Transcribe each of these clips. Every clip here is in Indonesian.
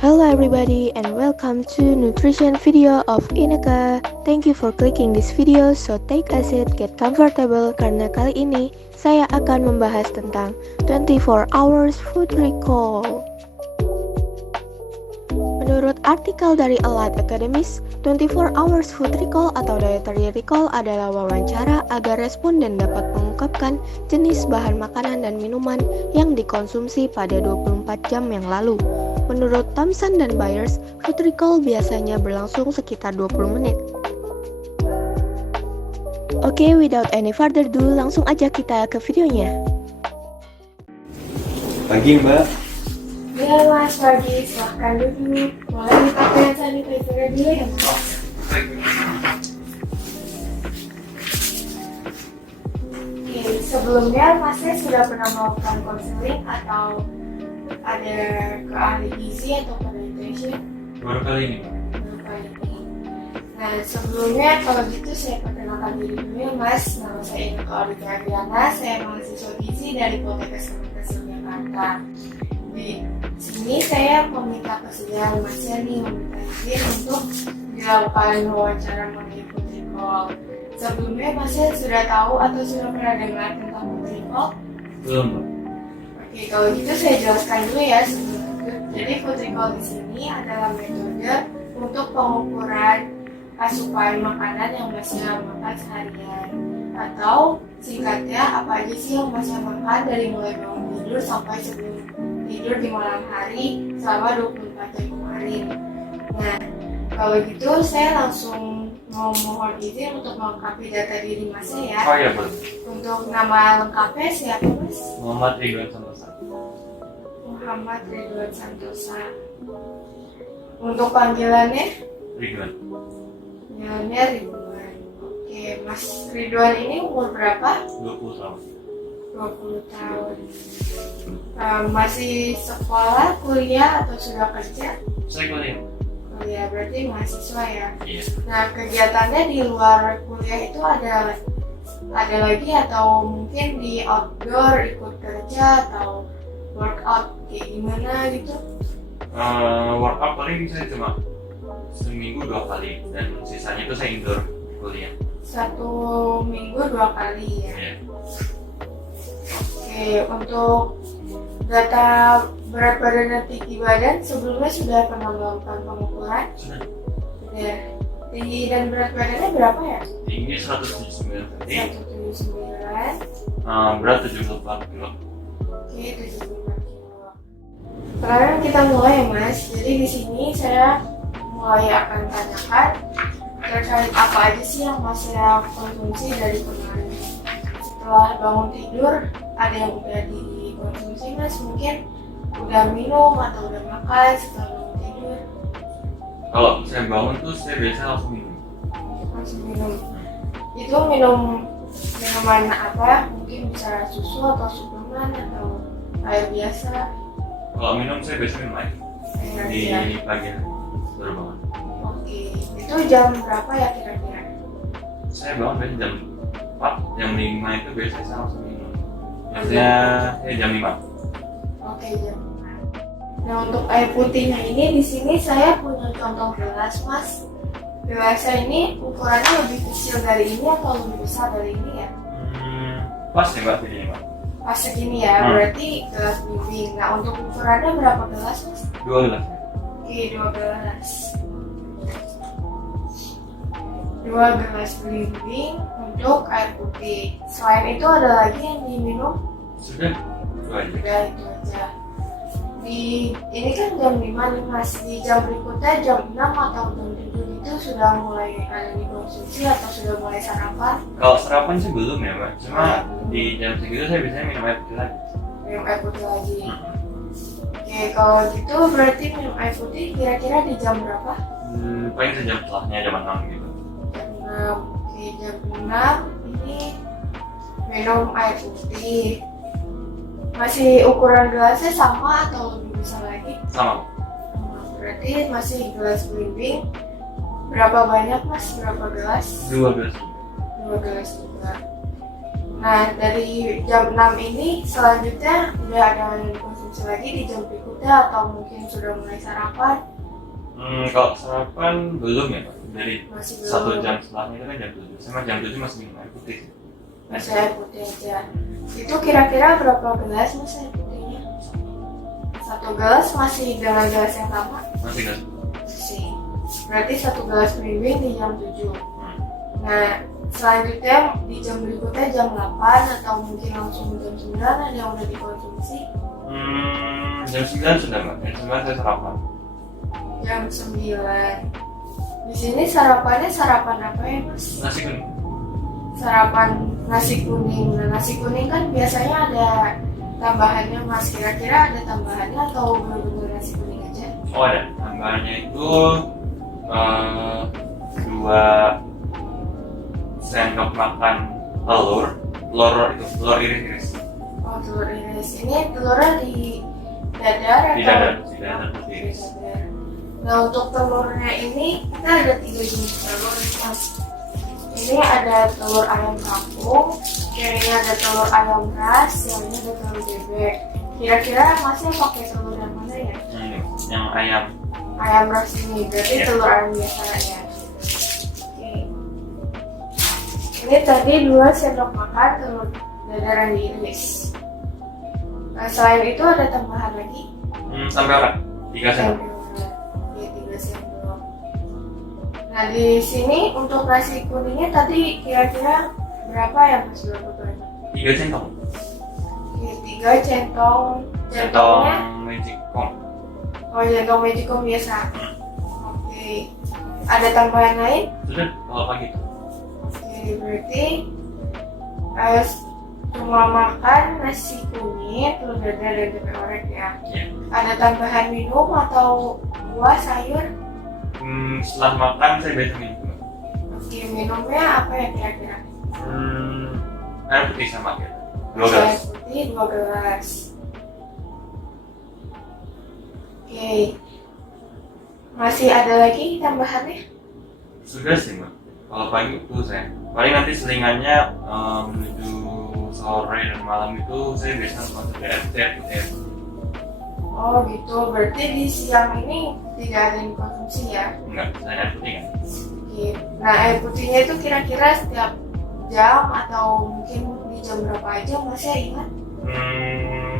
Hello everybody and welcome to nutrition video of Ineka. Thank you for clicking this video, so take a seat, get comfortable karena kali ini saya akan membahas tentang 24 hours food recall. Menurut artikel dari Allied Academies, 24 hours food recall atau dietary recall adalah wawancara agar responden dapat mengungkapkan jenis bahan makanan dan minuman yang dikonsumsi pada 24 jam yang lalu. Menurut Thompson dan Byers, food recall biasanya berlangsung sekitar 20 menit. Oke, without any further ado, langsung aja kita ke videonya. Pagi Mbak. Ya Mas, pagi, silahkan duduk. Boleh dipakai hand sanitizer dulu ya Mas? Oke, sebelumnya Masnya sudah pernah melakukan konseling atau ada ke ahli gizi atau ke nutrition? Baru kali ini Mbak. Baru kali ini. Nah, sebelumnya kalau gitu saya perkenalkan diri dulu ya Mas. Nama saya Ineka Audrey Adriana, saya mahasiswa gizi dari Poltekkes Jakarta. Di sini saya meminta kesediaan Masnya nih, meminta izin untuk dilakukan wawancara mengenai food recall. Sebelumnya Masnya sudah tahu atau sudah pernah dengar tentang food recall? Belum Mbak. Oke, kalau gitu saya jelaskan dulu ya sebelum itu. Jadi food recall di sini adalah metode untuk pengukuran asupan makanan yang Masnya makan seharian, atau singkatnya apa aja sih yang Masnya makan dari mulai bangun tidur sampai sebelum tidur di malam hari selama 24 jam kemarin. Nah, kalau gitu saya langsung mau mohon izin untuk melengkapi data diri Masnya ya. Oh iya Mbak. Untuk nama lengkapnya siapa Mas? Muhammad Ridwan Santosa. Muhammad Ridwan Santosa. Untuk panggilannya? Ridwan. Panggilannya Ridwan. Oke, Mas Ridwan ini umur berapa? 20 tahun. 20 tahun. Masih sekolah, kuliah, atau sudah kerja? Saya kuliah. Kuliah, berarti mahasiswa ya? Iya. Nah, kegiatannya di luar kuliah itu ada lagi atau mungkin di outdoor ikut kerja atau workout kayak gimana gitu? Workout paling saya cuma seminggu 2 kali dan sisanya itu saya indoor kuliah. 1 minggu 2 kali ya? Iya. Oke, untuk data berat badan dan tinggi badan sebelumnya sudah pernah melakukan pengukuran? Sudah. Sudah. Tinggi dan berat badannya berapa ya? Tinggi 179 cm. 179. Berat 74 kilo. Oke, 74 kilo. Sekarang kita mulai ya Mas. Jadi di sini saya mulai akan tanyakan terkait apa aja sih yang Mas ya konsumsi dari kemarin. Setelah bangun tidur, ada yang udah dikonsumsi Mas? Mungkin udah minum atau udah makan setelah bangun tidur? Kalau saya bangun tuh saya biasa langsung minum. Langsung minum. Itu minuman apa? Mungkin bisa susu atau suplemen atau air biasa? Kalau minum saya biasa minum air. Air Di biasa. pagi hari baru bangun. Oke, itu jam berapa ya kira-kira? Saya bangun biasanya jam 4, jam 5 itu biasanya saya langsung minum. Biasanya jam 5. Oke, jam 5. Nah, untuk air putihnya ini di sini saya punya contoh gelas, Mas. Gelasnya ini ukurannya lebih kecil dari ini atau lebih besar dari ini ya? Pas ya Mbak videonya Mbak? Pas segini ya, berarti gelas bimbing. Nah, untuk ukurannya berapa gelas, Mas? 2 gelas. Oke, 2 gelas. 2 gelas belimbing untuk air putih. Selain itu ada lagi yang diminum? Sudah, itu aja. Udah itu aja. Ini kan jam 5 nih Mas. Di jam berikutnya jam 6 atau jam 7 itu sudah mulai ada dikonsumsi atau sudah mulai sarapan? Kalau sarapan sih belum ya Mbak, cuma di jam segitu saya biasanya minum air putih lagi. Minum air putih lagi. Oke, kalau gitu berarti minum air putih kira-kira di jam berapa? Paling sejam setelahnya jam 6 gitu. Jam 6. Oke, jam 6 ini minum air putih. Masih ukuran gelasnya sama atau lebih besar lagi? Sama. Berarti masih gelas belimbing. Berapa banyak Mas? Berapa gelas? 2 gelas. 2 gelas juga. Nah, dari jam 6 ini selanjutnya udah ada yang dikonsumsi lagi di jam berikutnya atau mungkin sudah mulai sarapan? Kalau sarapan belum ya Pak. Dari Masih 1 jam setelahnya itu kan jam 7. Sama jam 7 masih minum air putih sih. Masih air putih aja. Itu kira-kira berapa gelas mas air putihnya? 1 gelas masih dengan gelas yang sama? Masih nggak? Masih. Berarti 1 gelas bimbing di jam 7. Hmm. Nah, selanjutnya di jam berikutnya jam 8 atau mungkin langsung jam 9 ada yang udah dikonsumsi? Jam 9 sudah Mbak. Jam 9 saya sarapan. Jam 9. Di sini sarapannya sarapan apa ya mas? Nasi kuning. Sarapan nasi kuning. Nah, nasi kuning kan biasanya ada tambahannya mas. Kira-kira ada tambahannya atau benar-benar nasi kuning aja? Oh ada. Tambahannya itu 2 sendok makan telur iris. Oh, telur iris. Ini telurnya di dadar Di atau? dadar putih Di iris. dadar. Nah, untuk telurnya ini kita ada 3 jenis telur nih, mas. Ini ada telur ayam kampung, yang ini ada telur ayam ras, yang ini ada telur bebek. Kira-kira masnya pakai telur yang mana ya? Yang ayam. Ayam ras ini, berarti Iya. telur ayam biasa ya. Oke. Ini tadi 2 sendok makan telur dadar yang diiris. Nah, selain itu ada tambahan lagi? Sampai berapa? 3 sendok. Ya, 3 sendok. Nah, di sini untuk nasi kuningnya tadi kira-kira berapa ya mas? Berapa banyak? 3 centong. Oke, 3 centong. Centong Centongnya? magicom. Oh, centong magicom biasa. Oke. Ada tambahan lain? Sudah kalau pagi. Oke, berarti cuma makan nasi kuning, telur dadar dan tempe orek ya. Iya. Ada tambahan minum atau buah, sayur? Setelah makan saya biasa minum. Oke, minumnya apa ya kira-kira? Air putih sama ya. 2 Air gelas. putih 2 gelas. Oke. Masih ada lagi tambahannya? Sudah sih Mbak. Kalau pagi itu saya paling nanti selingannya menuju sore dan malam itu saya biasa masuk ke air putih. Oh gitu, berarti di siang ini tidak ada yang dikonsumsi ya? Enggak, saya air putih kan. Oke. Nah, air putihnya itu kira-kira setiap jam atau mungkin di jam berapa aja masih ingat?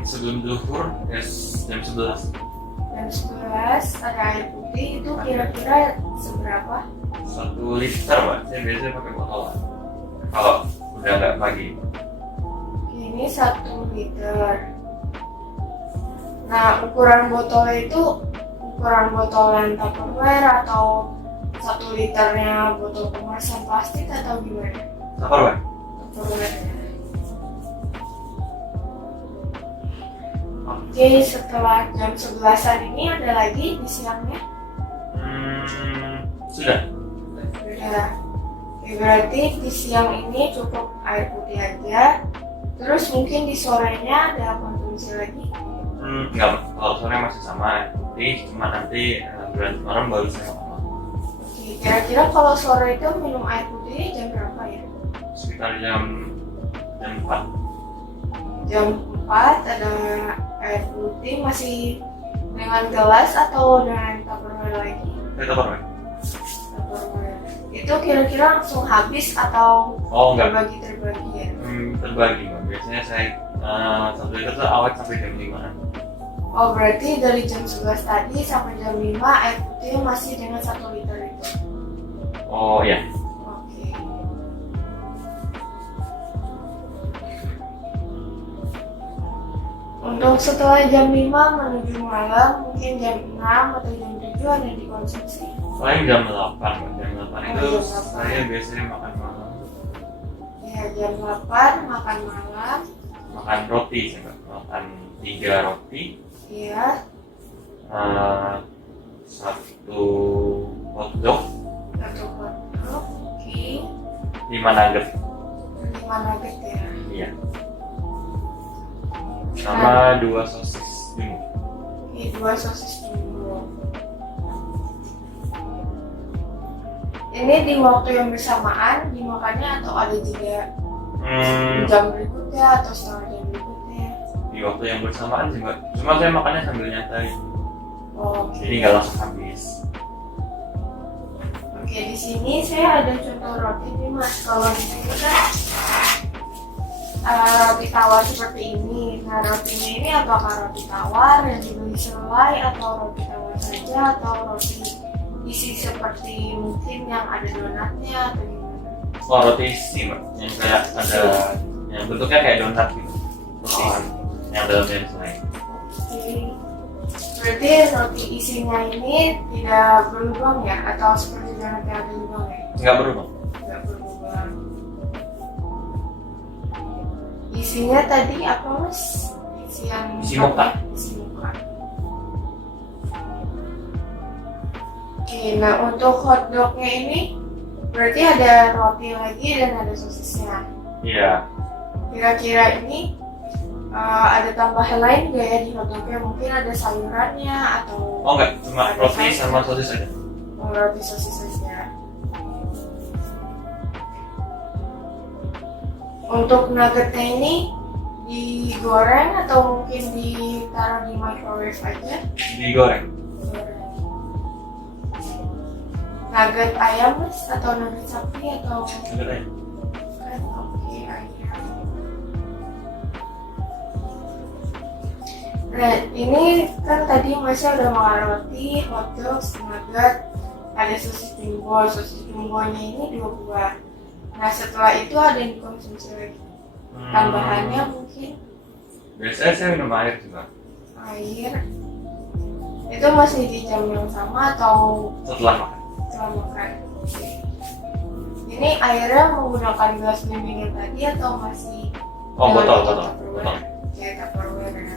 Sebelum zuhur ya jam 11. Jam 11 ada air putih itu kira-kira seberapa? 1 liter Mbak, saya biasanya pakai botolan. Kalau udah nggak pagi. Ini 1 liter. Nah, ukuran botolnya itu ukuran botolan Tupperware atau 1 liternya botol kemasan plastik atau gimana? Sabar Mbak. Tupperware. Oke, setelah jam 11-an ini ada lagi di siangnya? Sudah. Sudah. Oke, berarti di siang ini cukup air putih aja. Terus mungkin di sorenya ada konsumsi lagi? Enggak Mbak. Kalau sore masih sama air putih, cuma nanti bulan malam baru saya makan. Oke, kira-kira kalau sore itu minum air putih jam berapa ya? Sekitar jam 4. Jam 4 ada air putih masih dengan gelas atau dengan Tupperware lagi? Saya tahu Mbak. Tupperware. Itu kira-kira langsung habis atau Oh enggak. terbagi ya? Terbagi Mbak. Biasanya saya 1 liter tuh awet sampai jam 5. Oh, berarti dari jam 11 tadi sampai jam 5 air putih masih dengan 1 liter itu? Oh iya. Oke. Untuk setelah jam 5 menuju malam, mungkin jam 6 atau jam 7 ada yang dikonsumsi? Paling jam 8 Mbak. Jam 8 itu jam 8. saya biasanya makan malam. Ya, jam 8 makan malam. Makan roti sih Mbak. Makan 3 roti. Iya. 1 hotdog, 1 hotdog. Oke. 5 nugget. 5 nugget ya. Iya. Sama 2 sosis jumbo. Oke, 2 sosis jumbo. Ini di waktu yang bersamaan dimakannya atau ada jeda? jam berikutnya atau setengah jam berikutnya? Di waktu yang bersamaan sih mbak. Cuma saya makannya sambil nyantai. Oke. Jadi nggak langsung habis. Oke, di sini saya ada contoh roti nih mas. Kalau di sini kan roti tawar seperti ini. Nah rotinya ini apakah roti tawar yang dibeli selai atau roti tawar saja atau roti isi seperti mungkin yang ada donatnya atau gimana? Oh roti isi mbak, yang kayak ada yang bentuknya kayak donat gitu. Roti isi. Yang dalamnya selai. Oke. Berarti roti isinya ini tidak berlubang ya atau seperti donat yang ada lubang ya? Nggak berubah. Tidak berlubang. Isinya tadi apa mas? Isi mocha. Isi mocha. Oke, nah untuk hotdognya ini berarti ada roti lagi dan ada sosisnya. Iya. Kira-kira ini ada tambahan lain nggak ya di hotdognya? Mungkin ada sayurannya atau? Oh enggak, cuma ada roti sayur? sama sosis aja. Oh, roti sosis saja. Untuk nuggetnya ini digoreng atau mungkin ditaruh di microwave aja? Digoreng. Nugget ayam mas atau nugget sapi atau Nugget aja. kan? Oke, ayam. Nah ini kan tadi masnya udah makan roti, hotdog, nugget, ada sosis jumbo. Sosis jumbonya ini 2 buah. Nah setelah itu ada yang dikonsumsi lagi. Tambahannya mungkin Biasanya saya minum air juga. air. Itu masih di jam yang sama atau Setelah makan. setelah makan? Oke. Ini airnya menggunakan gelas bimbingan tadi atau masih? Oh dengan botol. Tupperware? Oke, Tupperware ya.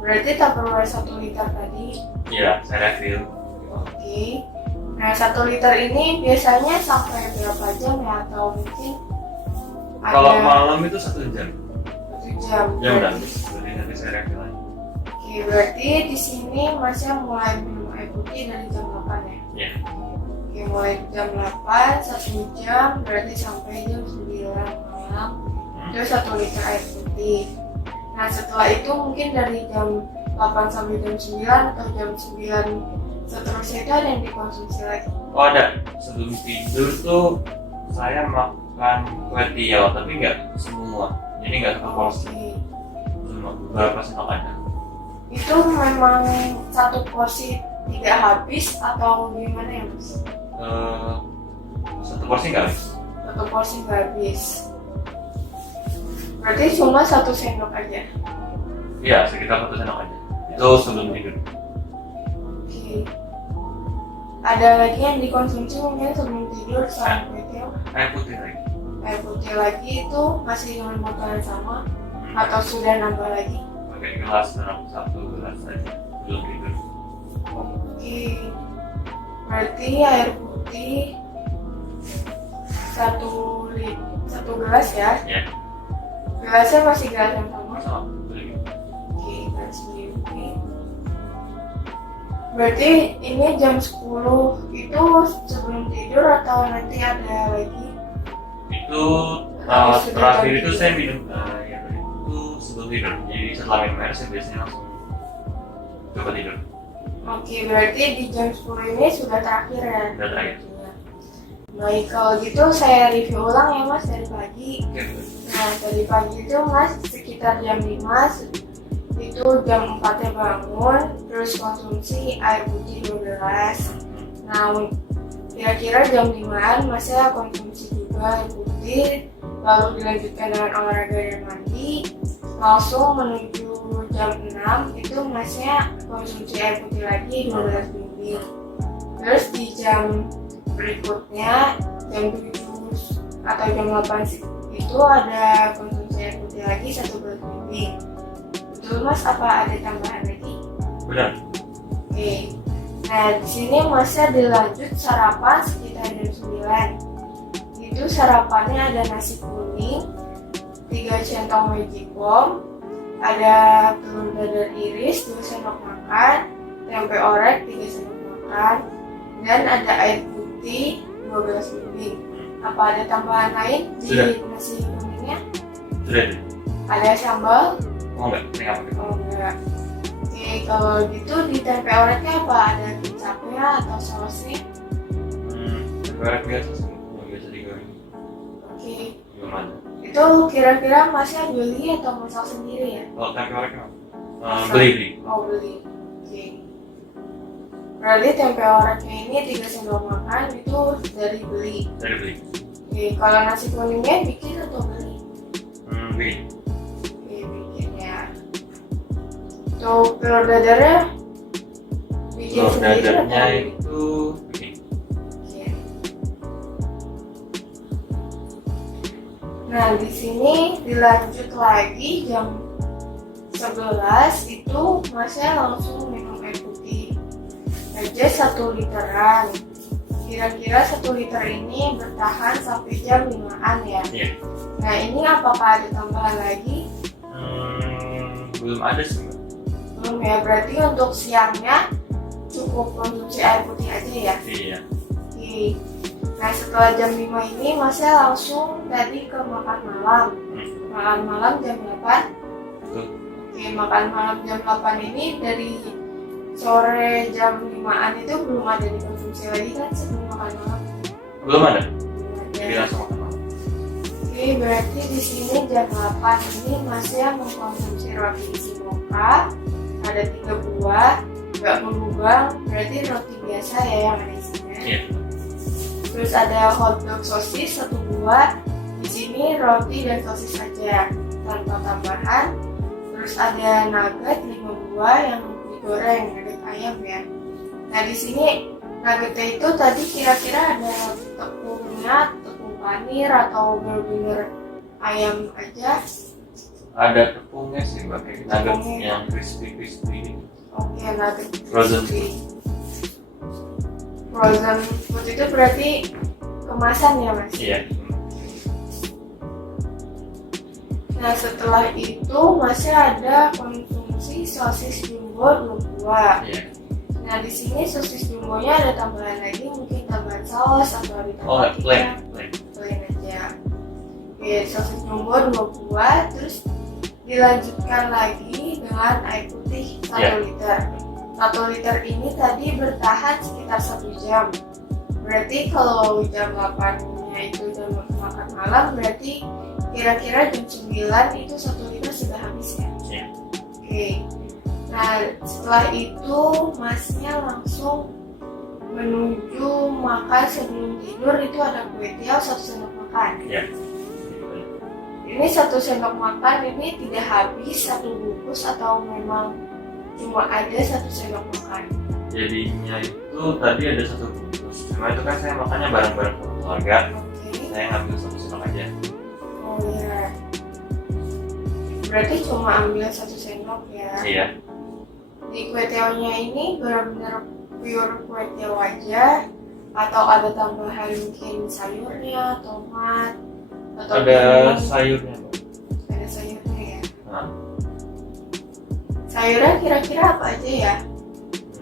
Berarti Tupperware 1 liter tadi. Iya, saya refill. Oke. Nah 1 liter ini biasanya sampai berapa jam ya? Atau mungkin Kalau ada malam itu 1 jam. 1 jam. Ya udah Berarti- habis. Jadi nanti saya refill lagi. Oke, berarti di sini masnya mulai minum air putih dari jam 8 ya? Iya. Oke, mulai jam 8, 1 jam, berarti sampai jam 9 malam. Itu 1 liter air putih. Nah setelah itu mungkin dari jam 8 sampai jam 9 atau jam 9 seterusnya itu ada yang dikonsumsi lagi. Oh ada. Sebelum tidur tuh saya makan kue tiaw, tapi nggak semua. Jadi nggak satu porsi. Oke. Cuma beberapa sendok aja. Itu memang 1 porsi tidak habis atau gimana ya mas? Satu porsi nggak habis. 1 porsi nggak habis. Berarti cuma 1 sendok aja. Iya, sekitar 1 sendok aja. Itu sebelum tidur. Oke. Ada lagi yang dikonsumsi mungkin sebelum tidur selain kue tiaw? Air putih lagi. Air putih lagi itu masih dengan botol yang sama atau sudah nambah lagi? Pakai gelas, dalam 1 gelas aja sebelum tidur. Oke. Berarti air putih 1 gelas ya? Ya, Gelasnya masih gelas yang sama? sama. Betul. Oke, gelas ini. Berarti ini jam 10 itu sebelum tidur atau nanti ada lagi? Itu Sudah terakhir jam itu tidur. saya minum ya itu sebelum tidur. Jadi setelah minum air saya biasanya langsung coba tidur. Oke, berarti di jam 10 ini sudah terakhir ya? Sudah terakhir. Baik, kalau gitu saya review ulang ya mas dari pagi. Oke. Nah, dari pagi itu mas sekitar jam 5 itu jam 4 ya bangun, terus konsumsi air putih 2 gelas. Nah, kira-kira jam 5-an masnya konsumsi juga air putih, lalu dilanjutkan dengan olahraga dan mandi, langsung menuju jam 6 itu masnya konsumsi air putih lagi 12 bimbing. Terus di jam berikutnya jam 7 atau jam 8 itu ada konsumsi air putih lagi 1 gelas bimbing. Betul mas, apa ada tambahan lagi? Benar. Oke. Nah di sini masnya dilanjut sarapan sekitar jam 9. Itu sarapannya ada nasi kuning, 3 centong magicom, ada telur dadar iris 2 sendok makan, tempe orek 3 sendok makan, dan ada air putih 12 bimbing. Apa ada tambahan lain di Sudah. nasi kuning? Sudah itu. Ada sambal? Oh enggak, ini nggak pakai. Oh enggak. Oke, kalau gitu di tempe oreknya apa? Ada kecapnya atau sausnya? Tempe orek biasa sih, yang biasa digoreng. Oke. Belum ada. Itu kira-kira masnya beli atau masak sendiri ya? Kalau tempe orek apa? Beli. Mau beli. Oke. Berarti tempe oreknya ini 3 sendok makan itu dari beli. Dari beli. Oke, kalau nasi kuningnya bikin atau beli? Beli. Oke, bikin ya. Tuh, telur dadarnya bikin Telur sendiri atau dadarnya beli? itu bikin. Oke. Nah, di sini dilanjut lagi jam 11 itu masnya langsung minum air putih aja 1 literan. Kira-kira 1 liter ini bertahan sampai jam 5-an ya. Iya. Nah, ini apakah ada tambahan lagi? Belum ada sih Mbak. Belum ya, berarti untuk siangnya cukup konsumsi air putih aja ya. Iya. Oke. Nah, setelah jam 5 ini masnya langsung tadi ke makan malam. Makan malam jam 8. Betul. Oke, makan malam jam 8 ini dari sore jam 5-an itu belum ada dikonsumsi lagi kan sebelum makan malam? Belum ada. Belum Jadi ada. langsung makan malam. Oke, berarti di sini jam 8 ini masnya mengkonsumsi roti isi mocha, ada 3 buah, nggak berlubang, berarti roti biasa ya yang ada isinya. Iya. Terus ada hotdog sosis 1 buah, di sini roti dan sosis saja tanpa tambahan. Terus ada nugget 5 buah yang digoreng, nugget ayam ya. Nah, di sini nuggetnya itu tadi kira-kira ada tepungnya, tepung panir atau bener-bener ayam aja. Ada tepungnya sih Mbak, kayak nugget Tepungnya. yang crispy gitu. Oke, nugget Frozen. crispy. Frozen food itu berarti kemasan ya mas? Iya. Nah, setelah itu masih ada konsumsi sosis jumbo 2 buah. Iya. Nah, di sini sosis jumbonya ada tambahan lagi, mungkin tambahan saus atau Oh, ditambah plain. plain aja. Oke, sosis jumbo 2 buah, terus dilanjutkan lagi dengan air putih 1 Iya. liter. 1 liter ini tadi bertahan sekitar 1 jam. Berarti kalau jam 8-nya itu jam makan malam, berarti kira-kira jam 9 itu 1 liter sudah habis ya? Iya. Oke. Nah, setelah itu masnya langsung menuju makan sebelum tidur, itu ada kue tiaw 1 sendok makan. Iya. Ini 1 sendok makan ini tidak habis 1 bungkus atau memang cuma ada 1 sendok makan? Jadinya itu tadi ada 1 bungkus. Cuma itu kan saya makannya bareng-bareng sama keluarga. Oke. Saya ngambil 1 sendok aja. Oh ya. Berarti cuma ambil 1 sendok ya. Iya. Di kue tiawnya ini benar-benar pure kue tiaw aja atau ada tambahan mungkin sayurnya, tomat atau Ada timun? sayurnya Mbak. Ada sayurnya ya. Nah. Sayurnya kira-kira apa aja ya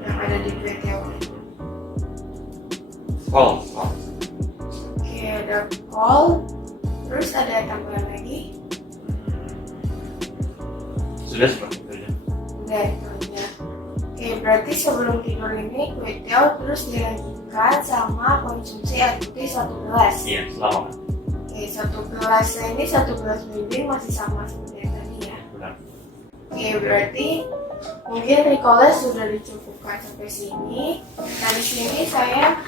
yang ada di kue tiawnya? Kol. Oke, ada kol, terus ada tambahan lagi. Sudah seperti itu aja. Udah itu aja. Oke, berarti sebelum tidur ini kue tiaw terus dilanjutkan sama konsumsi air putih 1 gelas. Iya, selama. Oke, 1 gelasnya ini 1 gelas bimbing masih sama seperti yang tadi ya. Benar. Oke, berarti mungkin recallnya sudah dicukupkan sampai sini. Nah, di sini saya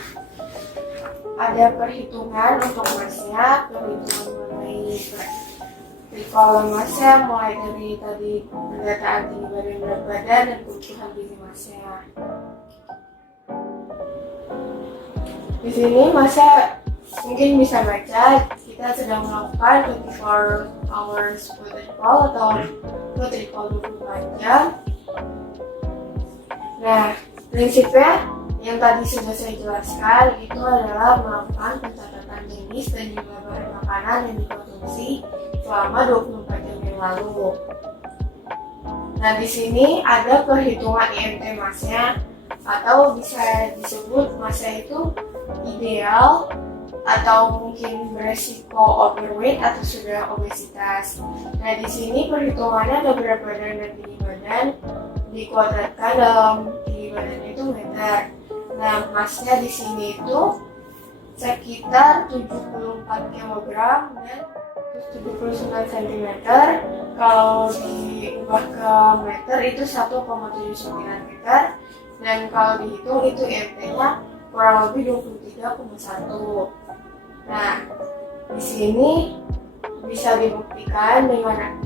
ada perhitungan untuk masnya, perhitungan mengenai recall masnya mulai dari tadi pendataan tinggi badan, berat badan, dan kebutuhan gizi masnya. Di sini masnya mungkin bisa baca kita sedang melakukan 24 hours food recall atau food recall 24 jam. Nah, prinsipnya yang tadi sudah saya jelaskan itu adalah melakukan pencatatan jenis dan jumlah bahan makanan yang dikonsumsi selama 24 jam yang lalu. Nah, di sini ada perhitungan IMT masnya atau bisa disebut masnya itu ideal atau mungkin beresiko overweight atau sudah obesitas. Nah, di sini perhitungannya ada berat badan dan tinggi badan dikuadratkan dalam tinggi badannya itu meter. Nah, masnya di sini itu sekitar 74 kg dan 79 cm. Kalau diubah ke meter itu 1,79 meter, dan kalau dihitung itu IMT-nya kurang lebih 23,1. Nah, di sini bisa dibuktikan dengan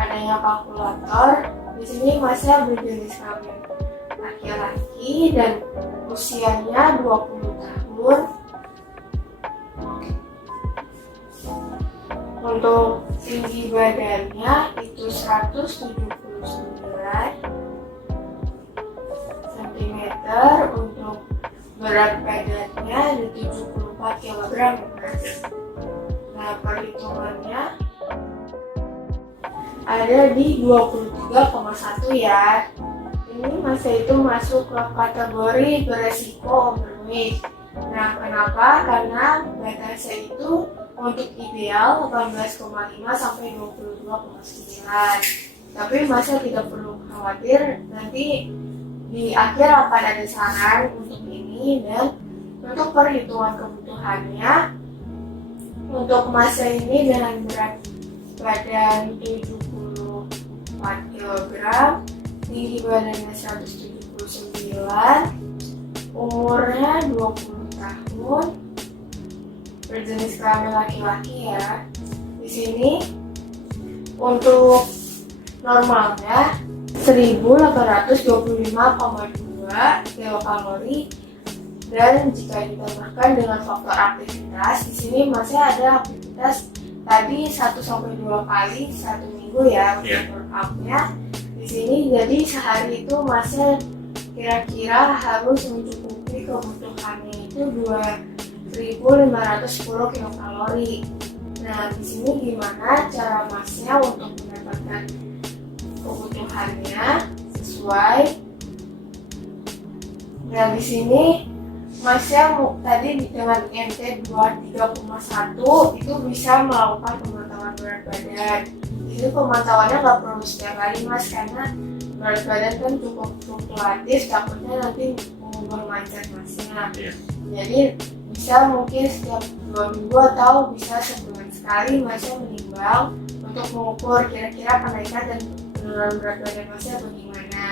adanya kalkulator. Di sini masnya berjenis kelamin laki-laki dan usianya 20 tahun. Untuk tinggi badannya itu 179 cm, untuk berat badannya di 74 kg, Mas. Nah, perhitungannya ada di 23,1 ya. Ini masih itu masuk ke kategori beresiko overweight. Nah, kenapa? Karena batasnya itu untuk ideal 18,5 sampai 22,9. Tapi masih tidak perlu khawatir, nanti di akhir akan ada saran untuk ini. Dan untuk perhitungan kebutuhannya, untuk masa ini dengan berat badan 74 kg, tinggi badannya 179, umurnya 20 tahun, berjenis kelamin laki-laki ya. Di sini untuk normalnya 1825,2 kilokalori, dan jika ditambahkan dengan faktor aktivitas, di sini masih ada aktivitas tadi 1-2 kali satu minggu ya untuk workoutnya. Di sini jadi sehari itu masih kira-kira harus mencukupi kebutuhannya itu 2.510 kilokalori. Nah, di sini gimana cara masnya untuk mendapatkan kebutuhannya sesuai? Nah, di sini masnya tadi dengan IMT 23,1 itu bisa melakukan pemantauan berat badan. Ini pemantauannya nggak perlu setiap hari, Mas, karena berat badan kan cukup fluktuatif, takutnya nanti mengubah mindset masnya. Jadi bisa mungkin setiap 2 minggu atau bisa sebulan sekali masnya menimbang untuk mengukur kira-kira kenaikan dan penurunan berat badan masnya bagaimana.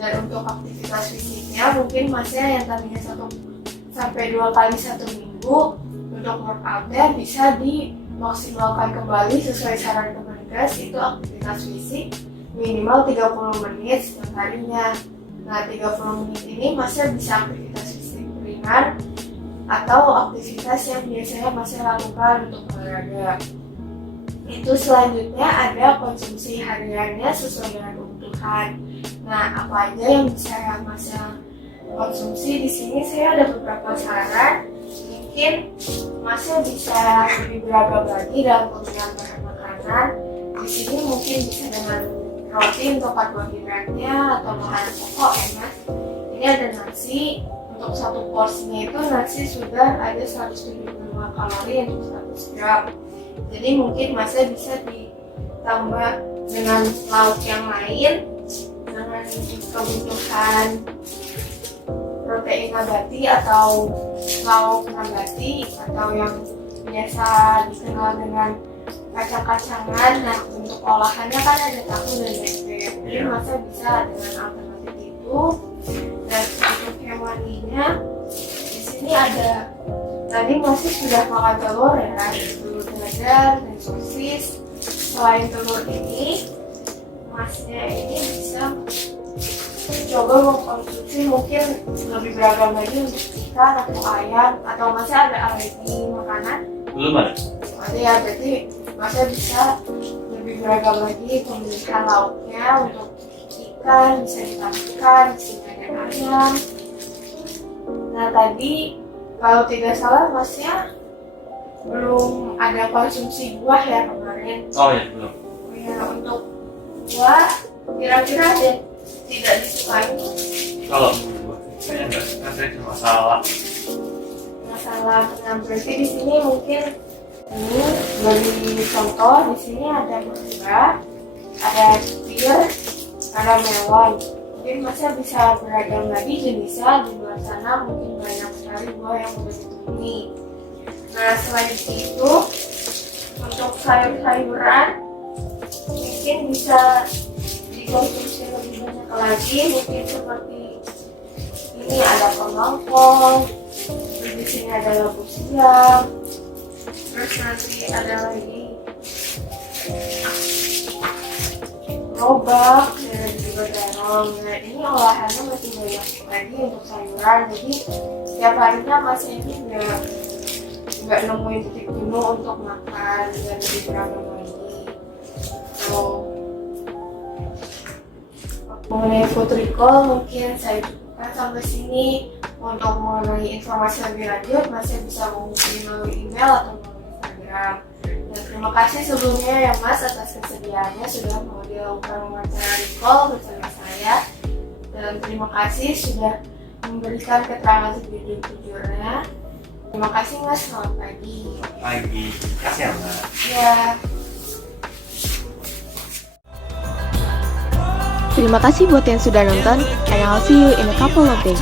Dan untuk aktivitas fisiknya mungkin masnya yang tadinya 1-2 kali satu minggu, untuk workoutnya bisa dimaksimalkan kembali sesuai saran Kemenkes. Itu aktivitas fisik minimal 30 menit setiap harinya. Nah, 30 menit ini masih bisa aktivitas fisik ringan atau aktivitas yang biasanya masih lakukan untuk olahraga. Itu selanjutnya ada konsumsi hariannya sesuai dengan kebutuhan. Nah, apa aja yang bisa masih konsumsi? Di sini saya ada beberapa saran. Mungkin masih bisa lebih beragam lagi dalam pemilihan bahan makanan. Di sini mungkin bisa dengan roti untuk karbohidratnya atau bahan pokok ya, Mas. Ini ada nasi. Untuk satu porsinya itu nasi sudah ada 175 kalori untuk 100 gram. Jadi mungkin masih bisa ditambah dengan lauk yang lain dengan kebutuhan protein nabati atau lauk nabati atau yang biasa dikenal dengan kacang-kacangan. Nah, untuk olahannya kan ada tahu dan tempe. Jadi masih bisa dengan alternatif itu. Dan untuk hewaninya di sini ada, tadi masih sudah makan telur ya, telur dadar dan sosis. Selain telur ini, masnya ini bisa coba mengkonsumsi mungkin lebih beragam lagi untuk ikan atau ayam, atau masih ada alergi makanan? Belum ada. Ada ya, berarti masih bisa lebih beragam lagi pemilihan lauknya. Untuk ikan bisa ditambahkan, bisa ada ayam. Nah, tadi kalau tidak salah masnya belum ada konsumsi buah ya kemarin. Oh ya, belum. Ya, untuk buah kira-kira ada tidak disukai? Kalau buat saya enggak, saya cuma salah. Masa salah. Nah, berarti di sini mungkin ini bagi contoh, di sini ada mangga, ada pir, ada melon. Mungkin masnya bisa beragam lagi jenisnya, di luar sana mungkin banyak sekali buah yang udah ditemui. Nah, selain itu untuk sayur-sayuran mungkin bisa dikonsumsi lebih banyak lagi, mungkin seperti ini ada kangkung, terus di sini ada labu siam, terus nanti ada lagi lobak dan juga terong. Nah, ini olahannya masih banyak lagi untuk sayuran, jadi setiap harinya masih ini nggak nemuin titik jenuh untuk makan dan lebih beragam lagi. So, mengenai food recall mungkin saya cukupkan sampai sini. Untuk mengenai informasi lebih lanjut masih bisa menghubungi melalui email atau melalui Instagram. Dan terima kasih sebelumnya ya Mas atas kesediaannya sudah mau dilakukan wawancara recall bersama saya. Dan terima kasih sudah memberikan keterangan sejujur-jujurnya. Terima kasih Mas, selamat pagi. Pagi, kasih ya Mbak. Ya. Terima kasih buat yang sudah nonton, and I'll see you in a couple of days.